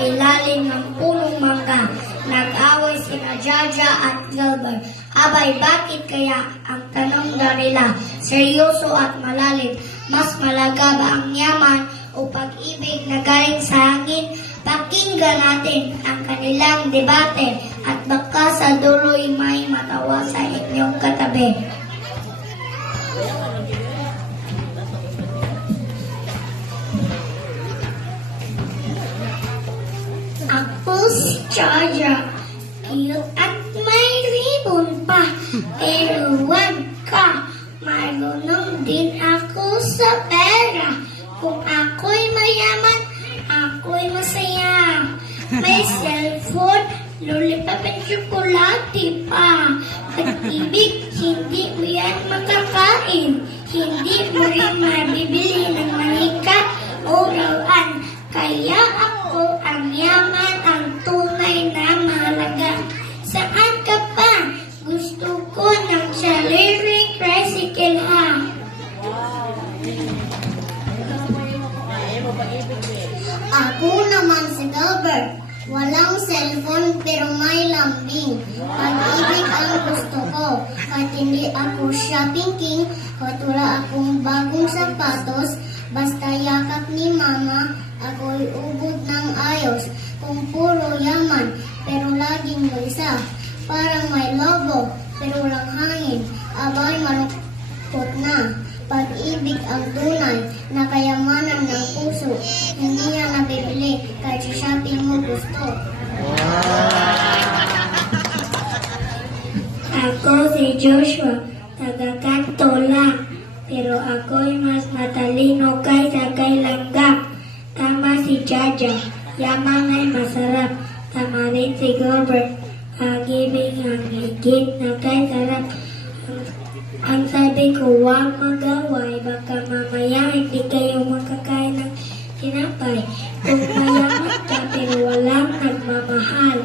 ilalim ng punong mangga. Nag-away sina Jaja at Gilbert. Abay, bakit kaya? Ang tanong nila, seryoso at malalim. Mas malaga ba ang yaman o pag-ibig na galing sa hangin? Pakinggan natin ang kanilang debate at baka sa dulo'y may matawa sa inyong katabi. Ako si Jaja, cute at may ribbon pa, pero wag ka, marunong din ako sa pera. Kung ako'y mayaman, ako'y masaya. May cellphone, lollipop at tsokolate pa. Pag-ibig, hindi mo yan makakain. Hindi mo rin mabibili ng manika o lawan. Kaya ako ang yaman, ang tunay na mahalaga. Saan ka pa? Gusto ko ng sariling tricycle ha. Ako naman si Gilbert. Walang cellphone pero may lambing. Pag-ibig ang gusto ko. At hindi ako shopping king. At wala akong bagong sapatos. Basta yakap ni mama, ako'y ubod ng ayos. Kung puro yaman, pero laging isa. Parang may lobo, pero walang hangin. Abay malungkot na. Pag-ibig ang tunay na kayamanan ng puso. Hindi yan nabibili kahit sa shopping mo gusto. Ako si Joshua, taga-kanto lang. Pero ako'y mas matalino kaysa kay Langga. Tama si Jaja, yaman ay masarap. Tama rin si Gilbert, pag-ibig ang higit na kay sarap. Ang sabi ko, huwag mag-away, baka mamaya hindi kayo makakain ng tinapay. Kung mayaman ka pero walang nagmamahal,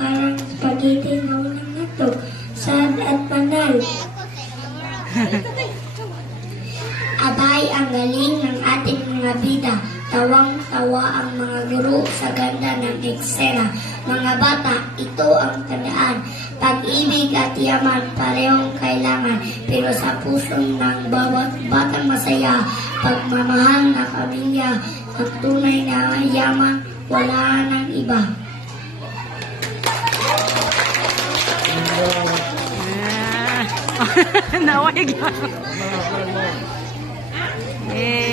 parang spaghetti na walang nato, sad at banal. Abay, ang galing ng ating mga bida. Tawang-tawa ang mga guro sa ganda ng eksena. Mga bata, ito ang tandaan. Pag-ibig at yaman, parehong kailangan. Pero sa puso ng bawat batang masaya, pagmamahal na pamilya, ang tunay na yaman, wala nang iba. Nawag. Eh.